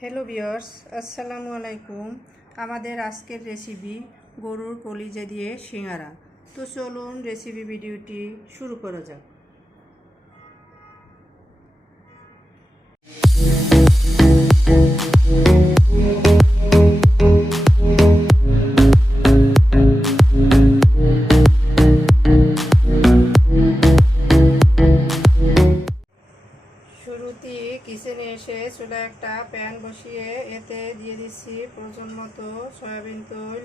Hello viewers, আসসালামু আলাইকুম। আমাদের আজকের রেসিপি গরুর কলিজা দিয়ে সিঙ্গারা। তো চলুন রেসিপি ভিডিওটি শুরু করা যাক। শুরুতে কিচেনে এসে চুলায় একটা প্যান বসিয়ে এতে দিয়ে দিচ্ছি প্রয়োজন মতো সয়াবিন তেল।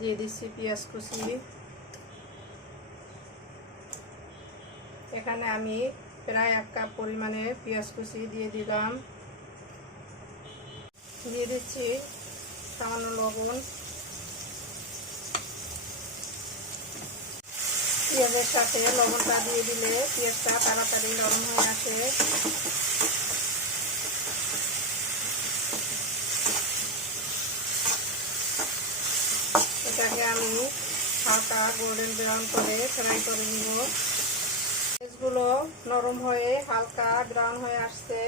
দিয়ে দিচ্ছি পেঁয়াজ কুচি। এখানে আমি প্রায় 1 কাপ পরিমাণে পেঁয়াজ কুচি দিয়ে দিলাম। দিয়ে দিচ্ছি সামান্য লবণ। পেঁয়াজের সাথে লবণটা দিয়ে দিলে পেঁয়াজটা তাড়াতাড়ি নরম হয়ে আসে। এটাকে আমি হালকা গোল্ডেন ব্রাউন করে ফ্রাই করে নিব। পেঁয়াজগুলো নরম হয়ে হালকা ব্রাউন হয়ে আসছে।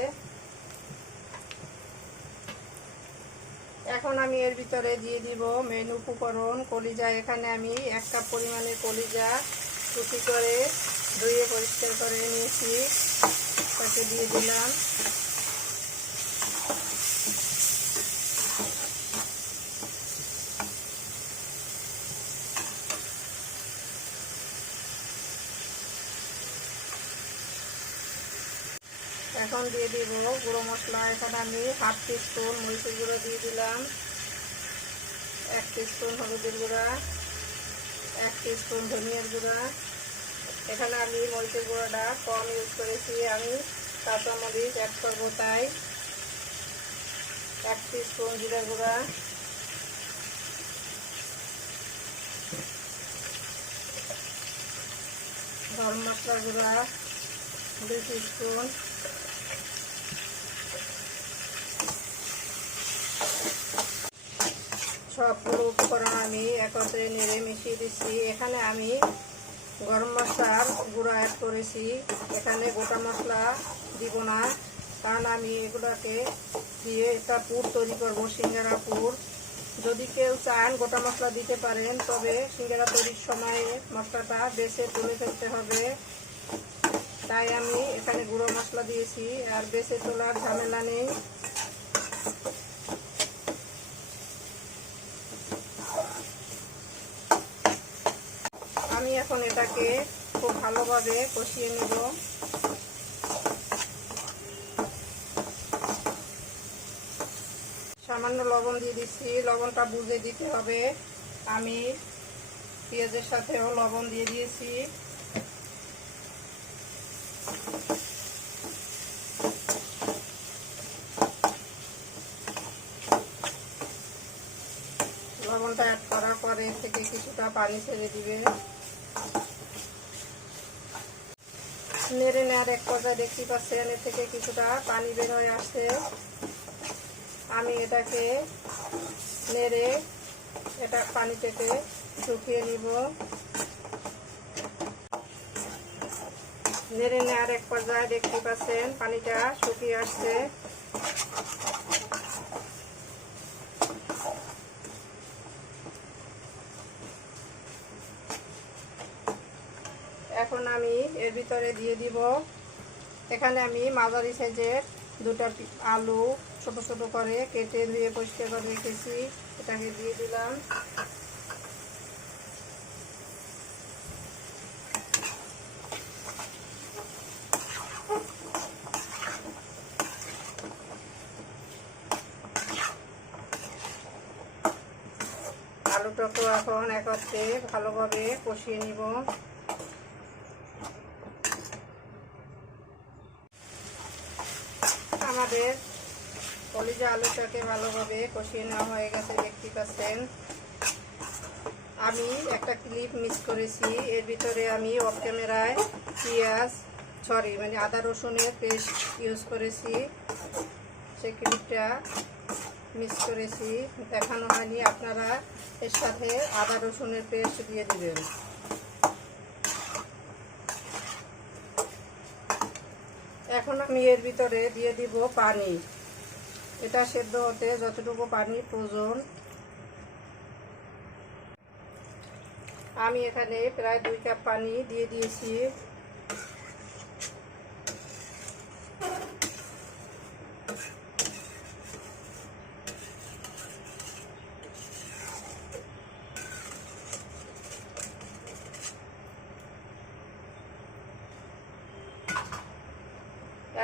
এখন আমি এর ভিতরে দিয়ে দিব মেন উপকরণ কলিজা। এখানে আমি 1 কাপ পরিমাণে কলিজা কুচি করে ধুয়ে পরিষ্কার করে নিয়েছি, তাকে দিয়ে দিলাম। এখন দিয়ে দিব গুঁড়ো মশলা। এখানে আমি 1/2 টিস্পুন মরিচের গুঁড়ো দিয়ে দিলাম, 1 টিস্পুন হলুদের গুঁড়া, 1 টিস্পুন ধনিয়ার গুঁড়া। এখানে আমি মরিচের গুঁড়োটা কম ইউজ করেছি, আমি কাঁচামরিচ অ্যাড করবো তাই। 1 টিস্পুন জিরা গুঁড়া, গরম মশলা গুঁড়া 2 টিস্পুন, সবগুলো উপকরণ আমি একত্রে নেড়ে মিশিয়ে দিচ্ছি। এখানে আমি গরম মশলার গুঁড়া অ্যাড করেছি। এখানে গোটা মশলা দিব না, কারণ আমি এগুলোকে দিয়ে একটা পুর তৈরি করবো, সিঙ্গারা পুর। যদি কেউ চান গোটা মশলা দিতে পারেন, তবে সিঙ্গারা তৈরির সময় মশলাটা বেছে তুলে ফেলতে হবে। তাই আমি এখানে গুঁড়ো মশলা দিয়েছি, আর বেছে তোলার ঝামেলা নেই। আমি এখন এটাকে খুব ভালোভাবে কষিয়ে নেব। সামান্য লবণ দিয়ে দিচ্ছি, লবণটা বুঝে দিতে হবে। আমি পেঁয়াজের সাথেও লবণ দিয়ে দিয়েছি। লবণটা অ্যাড করার পরে থেকে কিছুটা পানি ছেড়ে দিবে। নেড়ে নেওয়ার এক পর্যায়ে দেখতে পাচ্ছেন এর থেকে কিছুটা পানি বের হয়ে আসছে। আমি এটাকে নেড়ে এটা পানি থেকে শুকিয়ে নিব। নেড়ে নেওয়ার এক পর্যায়ে দেখতে পাচ্ছেন পানিটা শুকিয়ে আসছে। এখন আমি এর ভিতরে দিয়ে দিব, এখানে আমি মাঝারি সাইজের 2টা আলু ছোট ছোট করে কেটে ধুয়ে পরিষ্কার করে রেখেছি, এটাকে দিয়ে দিলাম। আলুটাকে এখন একত্রে ভালোভাবে কষিয়ে নিব। আমাদের কলিজা আলুটাকে ভালোভাবে কষিয়ে নেওয়া হয়ে গেছে, দেখতে পাচ্ছেন। আমি একটা ক্লিপ মিক্স করেছি, এর ভিতরে আমি অফ ক্যামেরায় পেঁয়াজ মানে আদা রসুনের পেস্ট ইউজ করেছি। হচ্ছে ক্রিমটা মিক্স করেছি, দেখানো হয়নি। আপনারা এর সাথে আদা রসুনের পেস্ট দিয়ে দিবেন। এখন আমি এর ভিতরে দিয়ে দিব পানি। এটা সেদ্ধ হতে যতটুকু পানি প্রয়োজন, আমি এখানে প্রায় 2 কাপ পানি দিয়ে দিয়েছি।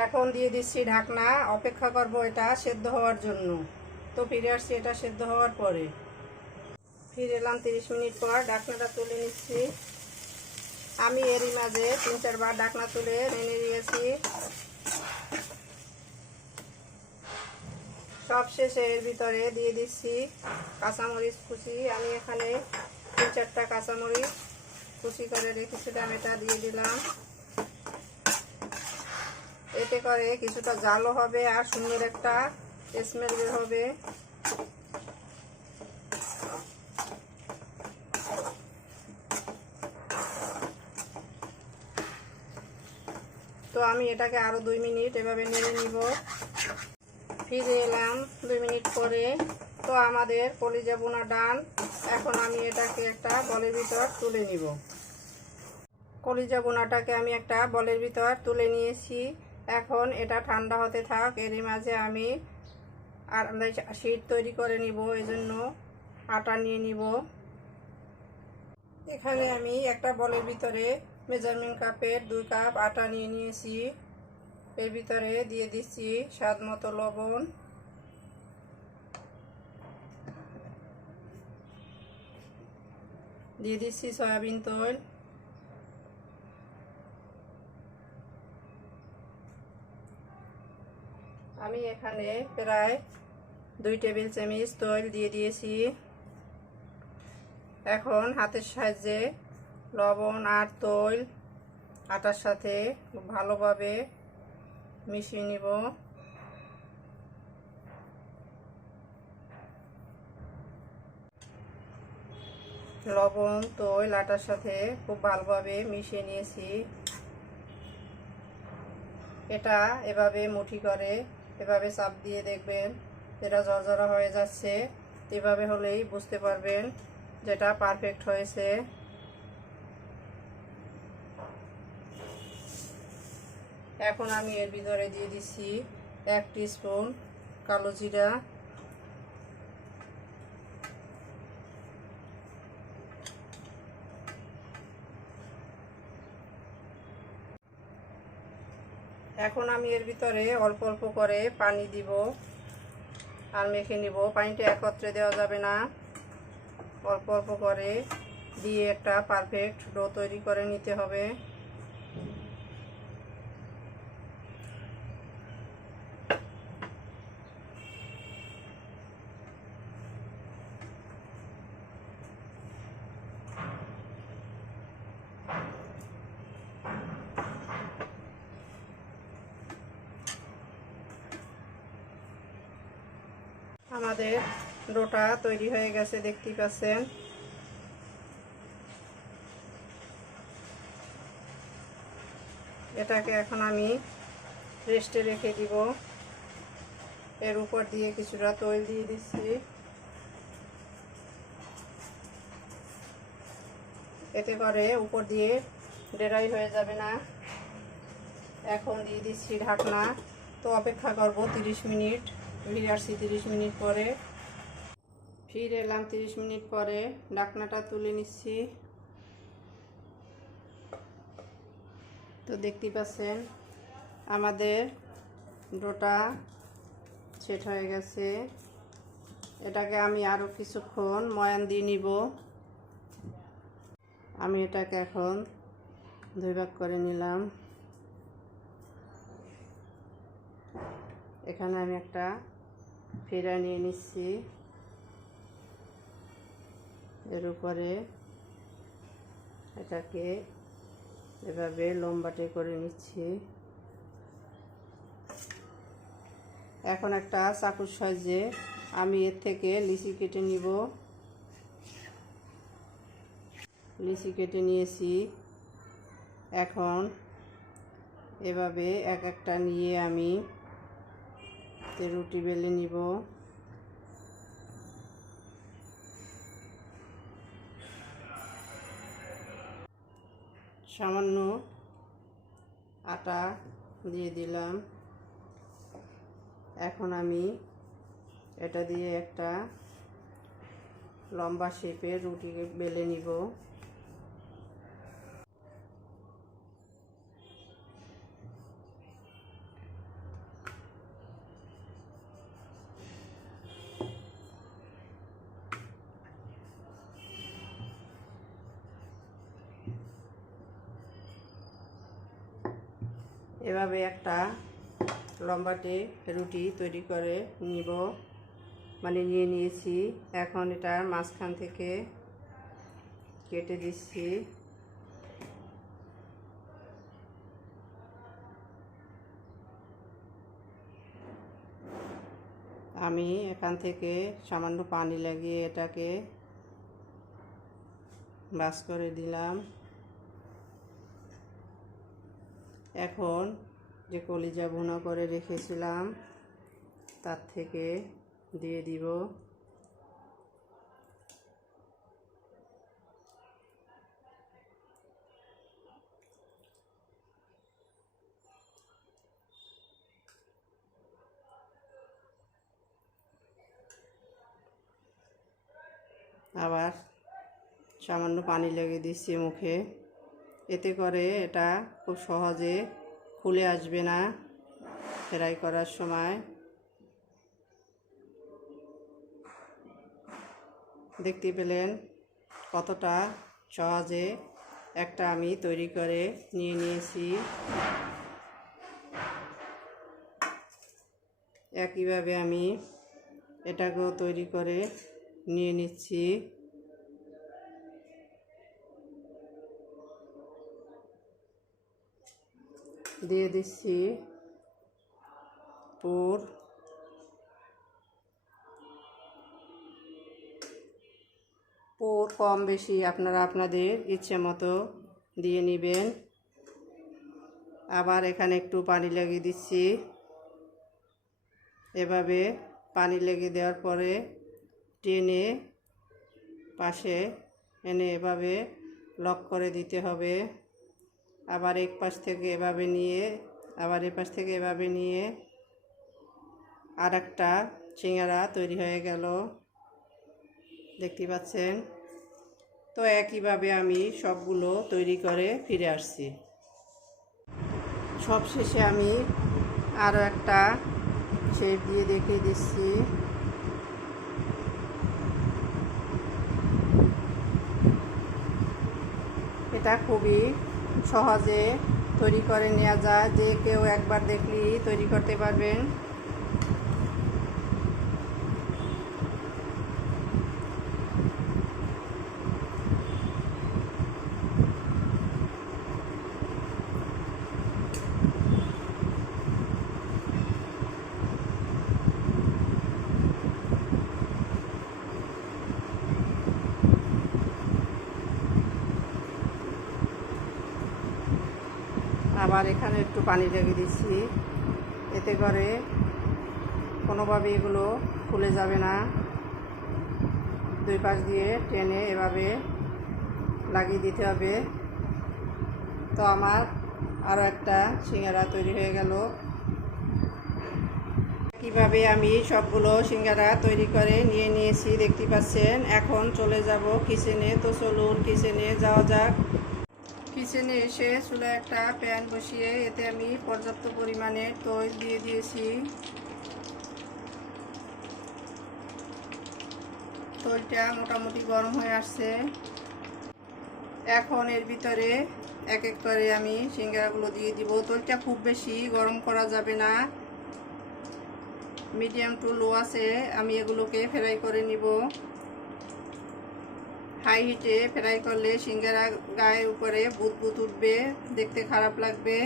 এখন দিয়ে দিচ্ছি ঢাকনা, অপেক্ষা করব এটা সেদ্ধ হওয়ার জন্য। তো ফিরে আসছি এটা সেদ্ধ হওয়ার পরে। ফিরে এলাম 30 মিনিট পর, ঢাকনাটা তুলে নিচ্ছি। আমি এরই মাঝে 3-4 বার ঢাকনা তুলে নেড়ে নিয়েছি। সব শেষে এর ভিতরে দিয়ে দিচ্ছি কাঁচামরিচ কুচি। আমি এখানে 3-4টা কাঁচামরিচ কুচি করে রেখেছিলাম, এটা দিয়ে দিলাম। এতে করে কিছুটা জালও হবে আর সুন্দর একটা স্মেল বের হবে। তো আমি এটাকে আরো 2 মিনিট এভাবে নেড়ে নিব। ফিরে এলাম 2 মিনিট পরে। তো আমাদের কলিজা বোনা ডান। এখন আমি এটাকে একটা বলের ভিতর তুলে নিব। কলিজা বোনাটাকে আমি একটা বলের ভিতর তুলে নিয়েছি। এখন এটা ঠান্ডা হতে থাক, এরই মাঝে আমি আর শীট তৈরি করে নিব। এজন্য আটা নিয়ে নিব। এখানে আমি একটা বলের ভিতরে মেজারমেন্ট কাপের 2 কাপ আটা নিয়ে নিয়েছি। এর ভিতরে দিয়ে দিচ্ছি স্বাদ মতো লবণ, দিয়ে দিচ্ছি সয়াবিন তেল, আমি এখানে প্রায় 2 টেবিল চামচ তেল দিয়ে দিয়েছি। এখন হাতের সাহায্যে লবণ আর তেল আটার সাথে খুব ভালোভাবে মিশিয়ে নিব। লবণ তেল আটার সাথে খুব ভালোভাবে মিশিয়ে নিয়েছি। এটা এভাবে মুঠি করে এভাবে চাপ দিয়ে দেখবেন যেটা ঝরঝরা হয়ে যাচ্ছে। এভাবে হলেই বুঝতে পারবেন যেটা পারফেক্ট হয়েছে। এখন আমি এর ভিতরে দিয়ে দিচ্ছি 1 টিস্পুন কালো জিরা, এখন আমি এর ভিতরে অল্প অল্প করে পানি দিব আর মেখে নিব। পানিটা একত্রে দেওয়া যাবে না, অল্প অল্প করে দিয়ে একটা পারফেক্ট ডো তৈরি করে নিতে হবে। আমাদের ডোটা তৈরি হয়ে গেছে, দেখতেই পাচ্ছেন। এটাকে এখন আমি রেস্টে রেখে দিব। এর উপর দিয়ে কিছুটা তেল দিয়ে দিচ্ছি। এতে করে উপর দিয়ে ড্রাই হয়ে যাবে না। এখন দিয়ে দিচ্ছি ঢাকনা। তো অপেক্ষা করব 30 মিনিট। ফিরে আসছি 30 মিনিট পরে। ফিরে এলাম 30 মিনিট পরে, ঢাকনাটা তুলে নিচ্ছি। তো দেখতেই পাচ্ছেন আমাদের ডোটা সেট হয়ে গেছে। এটাকে আমি আরও কিছুক্ষণ ময়ান দিয়ে নিব। আমি এটাকে এখন 2 ভাগ করে নিলাম। এখানে আমি একটা ফেরা নিয়ে নিচ্ছি, এর উপরে এটাকে এভাবে লম্বাটে করে নিচ্ছি। এখন একটা চাকুর সাহায্যে আমি এর থেকে লিচি কেটে নিব। লিচি কেটে নিয়েছি। এখন এভাবে এক একটা নিয়ে আমি রুটি বেলে নিব। সামান্য আটা দিয়ে দিলাম। এখন আমি এটা দিয়ে একটা লম্বা শেপের রুটি বেলে নিব। এভাবে একটা লম্বাটে রুটি তৈরি করে নিব, মানে নিয়ে নিয়েছি। এখন এটা মাঝখান থেকে কেটে দিচ্ছি। আমি এখান থেকে সামান্য পানি লাগিয়ে এটাকে ভাঁজ করে দিলাম। এখন যে কলিজা ভুনা করে রেখেছিলাম তার থেকে দিয়ে দিব। আবার সামান্য পানি লাগিয়ে দিচ্ছি মুখে। এতে করে এটা খুব সহজে খুলে আসবে না ফ্রাই করার সময়। দেখতে পেলেন কতটা সহজে একটা আমি তৈরি করে নিয়ে নিয়েছি। একইভাবে আমি এটাকেও তৈরি করে নিয়ে নিচ্ছি। দিয়ে দিচ্ছি পুর। পুর কম বেশি আপনারা আপনাদের ইচ্ছে মতো দিয়ে নেবেন। আবার এখানে একটু পানি লাগিয়ে দিচ্ছি। এভাবে পানি লেগে দেওয়ার পরে টেনে পাশে এনে এভাবে লক করে দিতে হবে। আবার এক পাশ থেকে এভাবে নিয়ে আবার এ পাশ থেকে এভাবে নিয়ে আর একটা সিঙ্গারা তৈরি হয়ে গেল, দেখতে পাচ্ছেন। তো একইভাবে আমি সবগুলো তৈরি করে ফিরে আসছি। সব শেষে আমি আরও একটা শেপ দিয়ে দেখিয়ে দিচ্ছি। এটা খুবই সহজে তৈরি করে নেওয়া যায়, যে কেউ একবার দেখলেই তৈরি করতে পারবেন। আবার এখানে একটু পানি লাগিয়ে দিচ্ছি, এতে করে কোনোভাবে এগুলো খুলে যাবে না। দুই পাশ দিয়ে টেনে এভাবে লাগিয়ে দিতে হবে। তো আমার আরও একটা সিঙ্গারা তৈরি হয়ে গেল। কিভাবে আমি সবগুলো সিঙ্গারা তৈরি করে নিয়ে নিয়েছি দেখতে পাচ্ছেন। এখন চলে যাব কিচেনে। তো চলুন কিচেনে যাওয়া যাক। কিচেনে এসে চুলায় একটা প্যান বসিয়ে এতে আমি পর্যাপ্ত পরিমাণে তেল দিয়ে দিয়েছি। তেলটা মোটামুটি গরম হয়ে আসছে। এখন এর ভিতরে এক এক করে আমি সিঙ্গারাগুলো দিয়ে দিব। তেলটা খুব বেশি গরম করা যাবে না, মিডিয়াম টু লো আছে আমি এগুলোকে ফ্রাই করে নিব। হাই হিটে ফ্রাই করলে সিঙ্গারা গায়ের উপরে বুদবুদ উঠবে, দেখতে খারাপ লাগবে।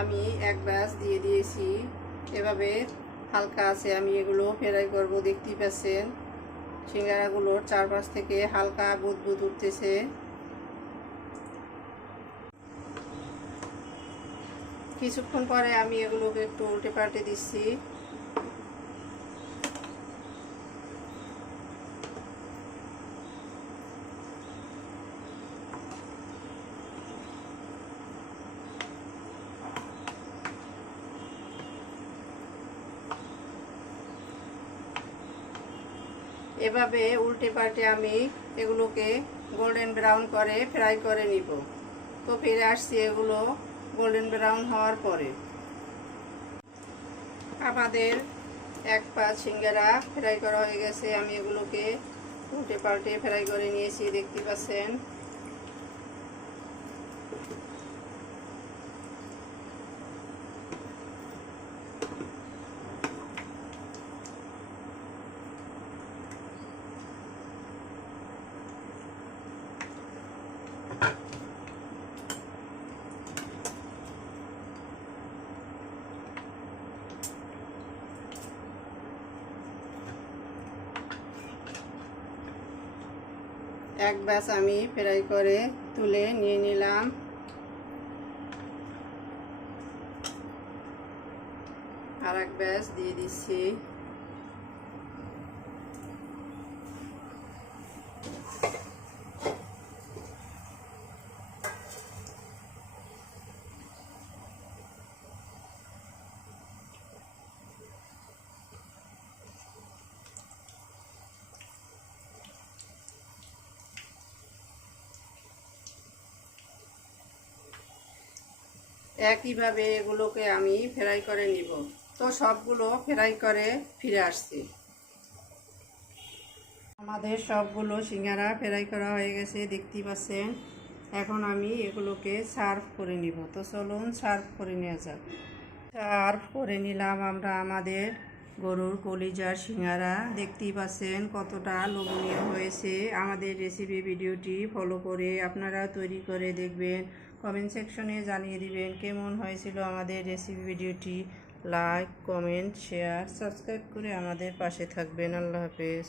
আমি এক ব্যাচ দিয়ে দিয়েছি। এভাবে হালকা আছে, আমি এগুলো ফ্রাই করব। দেখতেই পাচ্ছেন সিঙ্গারাগুলোর চারপাশ থেকে হালকা বুদবুদ উঠতেছে। কিছুক্ষণ পরে আমি এগুলোকে একটু উল্টে পাল্টে দিচ্ছি। এভাবে উল্টে পাল্টে আমি এগুলোকে গোল্ডেন ব্রাউন করে ফ্রাই করে নিব। তো ফিরে আসছি এগুলো গোল্ডেন ব্রাউন হওয়ার পরে। আমাদের এক পা সিঙ্গারা ফ্রাই করা হয়ে গেছে। আমি এগুলোকে উল্টে পাল্টে ফ্রাই করে নিয়েছি, দেখতে পাচ্ছেন। এক ব্যাচ আমি ফ্রাই করে তুলে নিয়ে নিলাম। আর এক ব্যাচ দিয়ে দিচ্ছি। একইভাবে এগুলোকে আমি ফ্রাই করে নিব। তো সবগুলো ফ্রাই করে ফিরে আসছি। আমাদের সবগুলো সিঙ্গারা ফ্রাই করা হয়ে গেছে, দেখতেই পাচ্ছেন। এখন আমি এগুলোকে সার্ভ করে নিব। তো চলুন সার্ভ করে নেওয়া যাক। সার্ভ করে নিলাম আমরা আমাদের গরুর কলিজার সিঙ্গারা। দেখতেই পাচ্ছেন কতটা লোভনীয় হয়েছে। আমাদের রেসিপি ভিডিওটি ফলো করে আপনারা তৈরি করে দেখবেন। কমেন্ট সেকশনে জানিয়ে দিবেন কেমন হয়েছিল আমাদের রেসিপি ভিডিওটি। লাইক, কমেন্ট, শেয়ার, সাবস্ক্রাইব করে আমাদের পাশে থাকবেন। আল্লাহ হাফেজ।